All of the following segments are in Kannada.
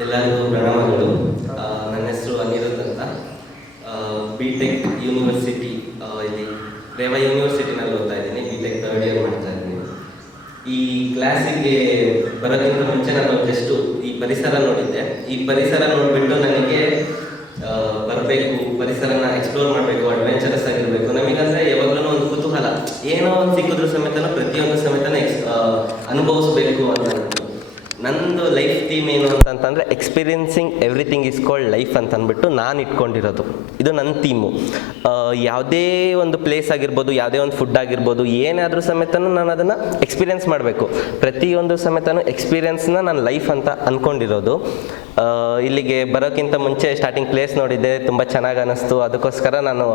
ಎಲ್ಲರಿಗೂ ಪ್ರಣಾಮಗಳು. ನನ್ನ ಹೆಸರು ಅನಿರುದ್ಧ್ ಅಂತ. ಬಿ.ಟೆಕ್ ಯೂನಿವರ್ಸಿಟಿ ಇಲ್ಲಿ ರೇವಾ ಯೂನಿವರ್ಸಿಟಿನಲ್ಲಿ ಓದ್ತಾ ಇದ್ದೀನಿ. ಬಿ.ಟೆಕ್ 3rd ಇಯರ್ ಮಾಡ್ತಾ ಇದ್ದೀನಿ. ಈ ಕ್ಲಾಸಿಗೆ ಬರೋಕ್ಕಿಂತ ಮುಂಚೆ ನಾನು ಜಸ್ಟು ಈ ಪರಿಸರ ನೋಡಿದ್ದೆ. ಈ ಪರಿಸರ ನೋಡಿಬಿಟ್ಟು ನನಗೆ ಬರಬೇಕು, ಪರಿಸರನ ಎಕ್ಸ್ಪ್ಲೋರ್ ಮಾಡಬೇಕು, ಅಡ್ವೆಂಚರಸ್ ಆಗಿರಬೇಕು. ನಮಗಂದರೆ ಯಾವಾಗಲೂ ಒಂದು ಕುತೂಹಲ, ಏನೋ ಒಂದು ಸಿಕ್ಕಿದ್ರು ಸಮೇತ ಪ್ರತಿಯೊಂದು ಸಮೇತ ಅನುಭವಿಸ್ಬೇಕು ಅಂತ. ನಂದು ಲೈಫ್ ಥೀಮ್ ಏನು ಅಂತಂತಂದರೆ experiencing everything is called life ಅಂತ ಅಂದ್ಬಿಟ್ಟು ನಾನು ಇಟ್ಕೊಂಡಿರೋದು. ಇದು ನನ್ನ ಥೀಮು. ಯಾವುದೇ ಒಂದು ಪ್ಲೇಸ್ ಆಗಿರ್ಬೋದು, ಯಾವುದೇ ಒಂದು ಫುಡ್ ಆಗಿರ್ಬೋದು, ಏನಾದರೂ ಸಮೇತ ನಾನು ಅದನ್ನು ಎಕ್ಸ್ಪೀರಿಯೆನ್ಸ್ ಮಾಡಬೇಕು. ಪ್ರತಿಯೊಂದು ಸಮೇತ ಎಕ್ಸ್ಪೀರಿಯೆನ್ಸ್ನ ನನ್ನ ಲೈಫ್ ಅಂತ ಅಂದ್ಕೊಂಡಿರೋದು. ಇಲ್ಲಿಗೆ ಬರೋಕ್ಕಿಂತ ಮುಂಚೆ ಸ್ಟಾರ್ಟಿಂಗ್ ಪ್ಲೇಸ್ ನೋಡಿದ್ದೆ, ತುಂಬ ಚೆನ್ನಾಗಿ ಅನ್ನಿಸ್ತು. ಅದಕ್ಕೋಸ್ಕರ ನಾನು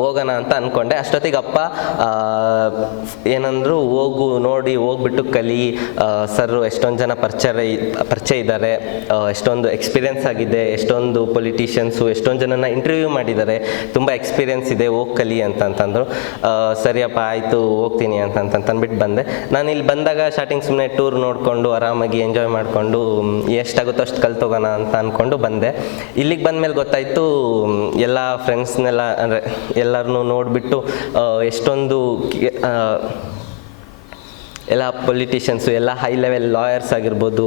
ಹೋಗೋಣ ಅಂತ ಅಂದ್ಕೊಂಡೆ. ಅಷ್ಟೊತ್ತಿಗೆ ಅಪ್ಪ ಏನಂದ್ರು, ಹೋಗ್ಬಿಟ್ಟು ಕಲಿ, ಸರ್ ಎಷ್ಟೊಂದು ಜನ ಪರಿಚಯ ಇದ್ದಾರೆ, ಎಷ್ಟೊಂದು ಎಕ್ಸ್ಪೀರಿಯೆನ್ಸ್ ಆಗಿದೆ, ಎಷ್ಟೊಂದು ಪೊಲಿಟಿಷಿಯನ್ಸು ಎಷ್ಟೊಂದು ಜನನ ಇಂಟರ್ವ್ಯೂ ಮಾಡಿದ್ದಾರೆ, ತುಂಬ ಎಕ್ಸ್ಪೀರಿಯೆನ್ಸ್ ಇದೆ, ಹೋಗಿ ಕಲಿ ಅಂತಂತಂದರು. ಸರಿಯಪ್ಪ ಆಯಿತು ಹೋಗ್ತೀನಿ ಅಂತಂತಂದ್ಬಿಟ್ಟು ಬಂದೆ. ನಾನು ಇಲ್ಲಿ ಬಂದಾಗ ಸ್ಟಾರ್ಟಿಂಗ್ ಸುಮ್ಮನೆ ಟೂರ್ ನೋಡಿಕೊಂಡು ಆರಾಮಾಗಿ ಎಂಜಾಯ್ ಮಾಡಿಕೊಂಡು ಎಷ್ಟಾಗುತ್ತೋ ಅಷ್ಟು ಕಲ್ತೋಗೋಣ ಅಂತ ಅಂದ್ಕೊಂಡು ಬಂದೆ. ಇಲ್ಲಿಗೆ ಬಂದಮೇಲೆ ಗೊತ್ತಾಯಿತು, ಎಲ್ಲ ಫ್ರೆಂಡ್ಸ್ನೆಲ್ಲ ಅಂದರೆ ಎಲ್ಲರನ್ನೂ ನೋಡಿಬಿಟ್ಟು ಎಷ್ಟೊಂದು ಎಲ್ಲ ಪೊಲಿಟಿಷಿಯನ್ಸು, ಎಲ್ಲ ಹೈ ಲೆವೆಲ್ ಲಾಯರ್ಸ್ ಆಗಿರ್ಬೋದು,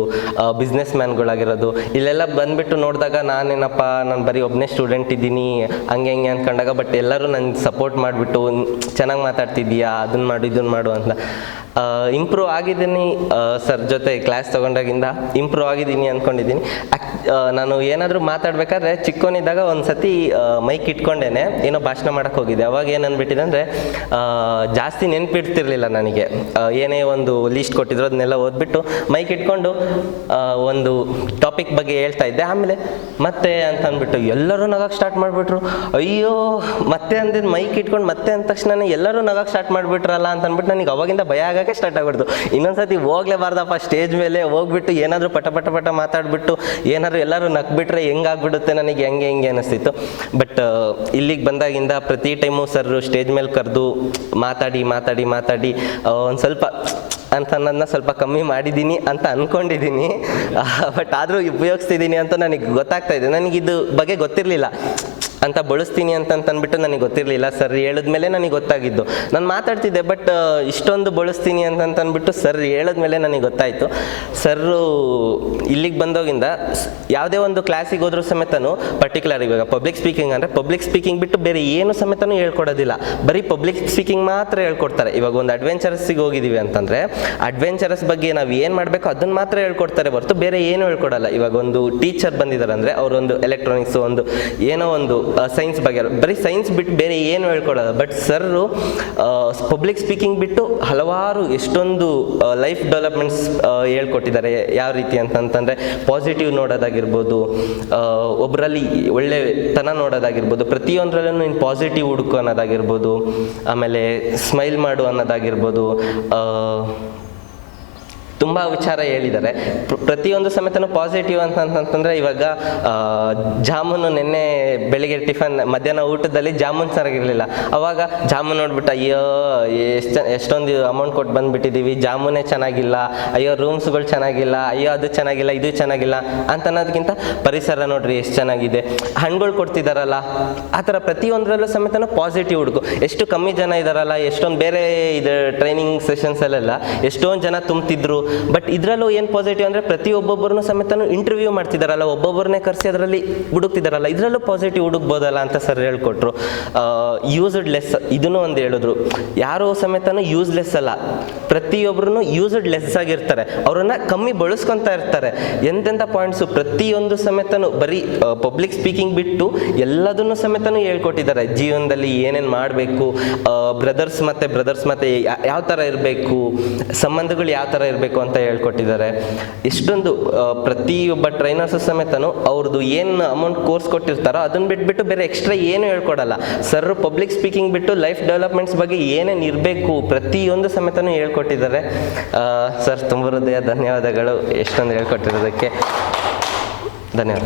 ಬಿಸ್ನೆಸ್ ಮ್ಯಾನ್ಗಳಾಗಿರೋದು, ಇಲ್ಲೆಲ್ಲ ಬಂದುಬಿಟ್ಟು ನೋಡಿದಾಗ ನಾನು ಬರೀ ಒಬ್ಬನೇ ಸ್ಟೂಡೆಂಟ್ ಇದ್ದೀನಿ ಹಂಗೆ ಅಂದ್ಕೊಂಡಾಗ, ಬಟ್ ಎಲ್ಲರೂ ನನಗೆ ಸಪೋರ್ಟ್ ಮಾಡಿಬಿಟ್ಟು ಚೆನ್ನಾಗಿ ಮಾತಾಡ್ತಿದ್ದೀಯಾ, ಅದನ್ನು ಮಾಡು ಇದನ್ನು ಮಾಡು ಅಂತ. ಇಂಪ್ರೂವ್ ಆಗಿದ್ದೀನಿ ಸರ್ ಜೊತೆ ಕ್ಲಾಸ್ ತೊಗೊಂಡಾಗಿಂದ ಇಂಪ್ರೂವ್ ಆಗಿದ್ದೀನಿ ಅಂದ್ಕೊಂಡಿದ್ದೀನಿ. ನಾನು ಏನಾದರೂ ಮಾತಾಡಬೇಕಾದ್ರೆ ಚಿಕ್ಕವನಿದ್ದಾಗ ಒಂದು ಸತಿ ಮೈಕ್ ಇಟ್ಕೊಂಡೇನೆ ಏನೋ ಭಾಷಣ ಮಾಡೋಕ್ಕೆ ಹೋಗಿದ್ದೆ. ಅವಾಗ ಏನು ಅಂದ್ಬಿಟ್ಟಿದೆ ಅಂದರೆ, ಜಾಸ್ತಿ ನೆನಪಿಡ್ತಿರ್ಲಿಲ್ಲ ನನಗೆ. ಏನೇ ಒಂದು ಲೀಸ್ಟ್ ಕೊಟ್ಟಿದ್ರು ಅದನ್ನೆಲ್ಲ ಓದ್ಬಿಟ್ಟು ಮೈಕ್ ಇಟ್ಕೊಂಡು ಒಂದು ಟಾಪಿಕ್ ಬಗ್ಗೆ ಹೇಳ್ತಾ ಇದ್ದೆ. ಆಮೇಲೆ ಮತ್ತೆ ಅಂತ ಅಂದ್ಬಿಟ್ಟು ಎಲ್ಲರೂ ನಗಕ್ಕೆ ಸ್ಟಾರ್ಟ್ ಮಾಡಿಬಿಟ್ರು. ಅಯ್ಯೋ ಮತ್ತೆ ಅಂದಿದ್ದು ಮೈಕ್ ಇಟ್ಕೊಂಡು ಮತ್ತೆ ಅಂದ ತಕ್ಷಣ ಎಲ್ಲರೂ ನಗಕ್ಕೆ ಸ್ಟಾರ್ಟ್ ಮಾಡಿಬಿಟ್ರಲ್ಲ ಅಂತ ಅಂದ್ಬಿಟ್ಟು ನನಗೆ ಅವಾಗಿಂದ ಭಯ ಆಗೋಕ್ಕೆ ಸ್ಟಾರ್ಟ್ ಆಗ್ಬಿಡ್ತು. ಇನ್ನೊಂದ್ಸತಿ ಹೋಗ್ಲೇಬಾರ್ದಪ್ಪ ಸ್ಟೇಜ್ ಮೇಲೆ, ಹೋಗ್ಬಿಟ್ಟು ಏನಾದರೂ ಪಟ ಮಾತಾಡ್ಬಿಟ್ಟು ಏನಾದರೂ ಎಲ್ಲರೂ ನಕ್ಬಿಟ್ರೆ ಹೆಂಗಾಗ್ಬಿಡುತ್ತೆ ನನಗೆ, ಹೆಂಗೆ ಅನ್ನಿಸ್ತಿತ್ತು. ಬಟ್ ಇಲ್ಲಿಗೆ ಬಂದಾಗಿಂದ ಪ್ರತಿ ಟೈಮು ಸರ್ ಸ್ಟೇಜ್ ಮೇಲೆ ಕರೆದು ಮಾತಾಡಿ ಒಂದು ಸ್ವಲ್ಪ ಅಂತ ಅನ್ನೋದನ್ನ ಸ್ವಲ್ಪ ಕಮ್ಮಿ ಮಾಡಿದ್ದೀನಿ ಅಂತ ಅಂದ್ಕೊಂಡಿದ್ದೀನಿ. ಬಟ್ ಆದರೂ ಉಪಯೋಗಿಸ್ತಿದ್ದೀನಿ ಅಂತ ನನಗೆ ಗೊತ್ತಾಗ್ತಾ ಇದೆ. ನನಗಿದು ಬಗ್ಗೆ ಗೊತ್ತಿರಲಿಲ್ಲ, ಅಂತ ಬಳಸ್ತೀನಿ ಅಂತಂದ್ಬಿಟ್ಟು ನನಗೆ ಗೊತ್ತಿರಲಿಲ್ಲ. ಸರ್ ಹೇಳಿದ್ಮೇಲೆ ನನಗೆ ಗೊತ್ತಾಗಿದ್ದು. ನಾನು ಮಾತಾಡ್ತಿದ್ದೆ, ಬಟ್ ಇಷ್ಟೊಂದು ಬಳಸ್ತೀನಿ ಅಂತಂದ್ಬಿಟ್ಟು ಸರ್ ಹೇಳಿದ್ಮೇಲೆ ನನಗೆ ಗೊತ್ತಾಯಿತು. ಸರ್ರು ಇಲ್ಲಿಗೆ ಬಂದೋಗಿಂದ ಯಾವುದೇ ಒಂದು ಕ್ಲಾಸಿಗೆ ಹೋದ್ರೂ ಸಮೇತನು, ಪರ್ಟಿಕ್ಯುಲರ್ ಇವಾಗ ಪಬ್ಲಿಕ್ ಸ್ಪೀಕಿಂಗ್ ಅಂದರೆ ಪಬ್ಲಿಕ್ ಸ್ಪೀಕಿಂಗ್ ಬಿಟ್ಟು ಬೇರೆ ಏನು ಸಮೇತನೂ ಹೇಳ್ಕೊಡೋದಿಲ್ಲ, ಬರೀ ಪಬ್ಲಿಕ್ ಸ್ಪೀಕಿಂಗ್ ಮಾತ್ರ ಹೇಳ್ಕೊಡ್ತಾರೆ. ಇವಾಗ ಒಂದು ಅಡ್ವೆಂಚರಸ್ಸಿಗೆ ಹೋಗಿದ್ದೀವಿ ಅಂತಂದರೆ ಅಡ್ವೆಂಚರಸ್ ಬಗ್ಗೆ ನಾವು ಏನು ಮಾಡಬೇಕು ಅದನ್ನು ಮಾತ್ರ ಹೇಳ್ಕೊಡ್ತಾರೆ ಹೊರತು ಬೇರೆ ಏನು ಹೇಳ್ಕೊಡಲ್ಲ. ಇವಾಗ ಒಂದು ಟೀಚರ್ ಬಂದಿದ್ದಾರೆ ಅಂದರೆ ಅವರೊಂದು ಎಲೆಕ್ಟ್ರಾನಿಕ್ಸು, ಒಂದು ಏನೋ ಒಂದು ಸೈನ್ಸ್ ಬಗ್ಗೆ, ಬರೀ ಸೈನ್ಸ್ ಬಿಟ್ಟು ಬೇರೆ ಏನು ಹೇಳ್ಕೊಡೋಲ್ಲ. ಬಟ್ ಸರ್ರು ಪಬ್ಲಿಕ್ ಸ್ಪೀಕಿಂಗ್ ಬಿಟ್ಟು ಹಲವಾರು ಎಷ್ಟೊಂದು ಲೈಫ್ ಡೆವಲಪ್ಮೆಂಟ್ಸ್ ಹೇಳ್ಕೊಟ್ಟಿದ್ದಾರೆ. ಯಾವ ರೀತಿ ಅಂತಂತಂದರೆ ಪಾಸಿಟಿವ್ ನೋಡೋದಾಗಿರ್ಬೋದು, ಒಬ್ಬರಲ್ಲಿ ಒಳ್ಳೆತನ ನೋಡೋದಾಗಿರ್ಬೋದು, ಪ್ರತಿಯೊಂದರಲ್ಲೂ ನೀನು ಪಾಸಿಟಿವ್ ಹುಡುಕು ಅನ್ನೋದಾಗಿರ್ಬೋದು, ಆಮೇಲೆ ಸ್ಮೈಲ್ ಮಾಡು ಅನ್ನೋದಾಗಿರ್ಬೋದು, ತುಂಬ ವಿಚಾರ ಹೇಳಿದ್ದಾರೆ. ಪ್ರತಿಯೊಂದು ಸಮೇತನೂ ಪಾಸಿಟಿವ್ ಅಂತಂತಂದರೆ, ಇವಾಗ ಜಾಮೂನು ನೆನ್ನೆ ಬೆಳಿಗ್ಗೆ ಮಧ್ಯಾಹ್ನ ಊಟದಲ್ಲಿ ಜಾಮೂನ್ ಸರಿಗಿರಲಿಲ್ಲ. ಅವಾಗ ಜಾಮೂನ್ ನೋಡ್ಬಿಟ್ಟು ಅಯ್ಯೋ ಎಷ್ಟೊಂದು ಅಮೌಂಟ್ ಕೊಟ್ಟು ಬಂದುಬಿಟ್ಟಿದ್ದೀವಿ, ಜಾಮೂನೇ ಚೆನ್ನಾಗಿಲ್ಲ, ಅಯ್ಯೋ ರೂಮ್ಸ್ಗಳು ಚೆನ್ನಾಗಿಲ್ಲ, ಅಯ್ಯೋ ಅದು ಚೆನ್ನಾಗಿಲ್ಲ, ಇದು ಚೆನ್ನಾಗಿಲ್ಲ ಅಂತ ಅನ್ನೋದಕ್ಕಿಂತ ಪರಿಸರ ನೋಡ್ರಿ ಎಷ್ಟು ಚೆನ್ನಾಗಿದೆ, ಹಣ್ಣುಗಳು ಕೊಡ್ತಿದ್ದಾರಲ್ಲ, ಆ ಥರ ಪ್ರತಿಯೊಂದರಲ್ಲೂ ಸಮೇತನೂ ಪಾಸಿಟಿವ್ ಹುಡುಕು. ಎಷ್ಟು ಕಮ್ಮಿ ಜನ ಇದ್ದಾರಲ್ಲ, ಎಷ್ಟೊಂದು ಬೇರೆ ಇದು ಟ್ರೈನಿಂಗ್ ಸೆಷನ್ಸಲ್ಲೆಲ್ಲ ಎಷ್ಟೊಂದು ಜನ ತುಂಬ್ತಿದ್ರು. ಬಟ್ ಇದರಲ್ಲೂ ಏನು ಪಾಸಿಟಿವ್ ಅಂದರೆ ಪ್ರತಿಯೊಬ್ಬೊಬ್ಬರನ್ನು ಸಮೇತ ಇಂಟರ್ವ್ಯೂ ಮಾಡ್ತಿದ್ದಾರಲ್ಲ, ಒಬ್ಬೊಬ್ಬರನ್ನೇ ಕರೆಸಿ ಅದರಲ್ಲಿ ಹುಡುಕ್ತಿದ್ದಾರಲ್ಲ, ಇದರಲ್ಲೂ ಪಾಸಿಟಿವ್ ಹುಡುಕ್ಬೋದಲ್ಲ ಅಂತ ಸರ್ ಹೇಳ್ಕೊಟ್ರು. ಯೂಸ್ಡ್ ಲೆಸ್ ಇದನ್ನು ಒಂದು ಹೇಳಿದ್ರು. ಯಾರೋ ಸಮೇತನೂ ಯೂಸ್ಲೆಸ್ ಅಲ್ಲ, ಪ್ರತಿಯೊಬ್ಬರೂ ಯೂಸ್ಡ್ ಲೆಸ್ ಆಗಿರ್ತಾರೆ, ಅವರನ್ನ ಕಮ್ಮಿ ಬಳಸ್ಕೊತಾ ಇರ್ತಾರೆ. ಎಂತೆಂಥ ಪಾಯಿಂಟ್ಸು ಪ್ರತಿಯೊಂದು ಸಮೇತನೂ ಬರೀ ಪಬ್ಲಿಕ್ ಸ್ಪೀಕಿಂಗ್ ಬಿಟ್ಟು ಎಲ್ಲದನ್ನು ಸಮೇತನೂ ಹೇಳ್ಕೊಟ್ಟಿದ್ದಾರೆ. ಜೀವನದಲ್ಲಿ ಏನೇನು ಮಾಡಬೇಕು, ಬ್ರದರ್ಸ್ ಮತ್ತೆ ಯಾವ ಥರ ಇರಬೇಕು, ಸಂಬಂಧಗಳು ಯಾವ ಥರ ಇರಬೇಕು ಅಂತ ಹೇಳ್ಕೊಟ್ಟಿದ್ದಾರೆ. ಇಷ್ಟೊಂದು ಪ್ರತಿಯೊಬ್ಬ ಟ್ರೈನರ್ಸ್ ಸಮೇತನು ಅವ್ರದ್ದು ಏನು ಅಮೌಂಟ್ ಕೋರ್ಸ್ ಕೊಟ್ಟಿರ್ತಾರೋ ಅದನ್ನ ಬಿಟ್ಬಿಟ್ಟು ಬೇರೆ ಎಕ್ಸ್ಟ್ರಾ ಏನು ಹೇಳ್ಕೊಡಲ್ಲ. ಸರ್ ಪಬ್ಲಿಕ್ ಸ್ಪೀಕಿಂಗ್ ಬಿಟ್ಟು ಲೈಫ್ ಡೆವಲಪ್ಮೆಂಟ್ಸ್ ಬಗ್ಗೆ ಏನೇನು ಇರಬೇಕು ಪ್ರತಿಯೊಂದು ಸಮೇತನೂ ಹೇಳ್ಕೊಟ್ಟಿದ್ದಾರೆ. ಸರ್ ತುಂಬ ಹೃದಯ ಧನ್ಯವಾದಗಳು ಎಷ್ಟೊಂದು ಹೇಳ್ಕೊಟ್ಟಿರೋದಕ್ಕೆ. ಧನ್ಯವಾದ.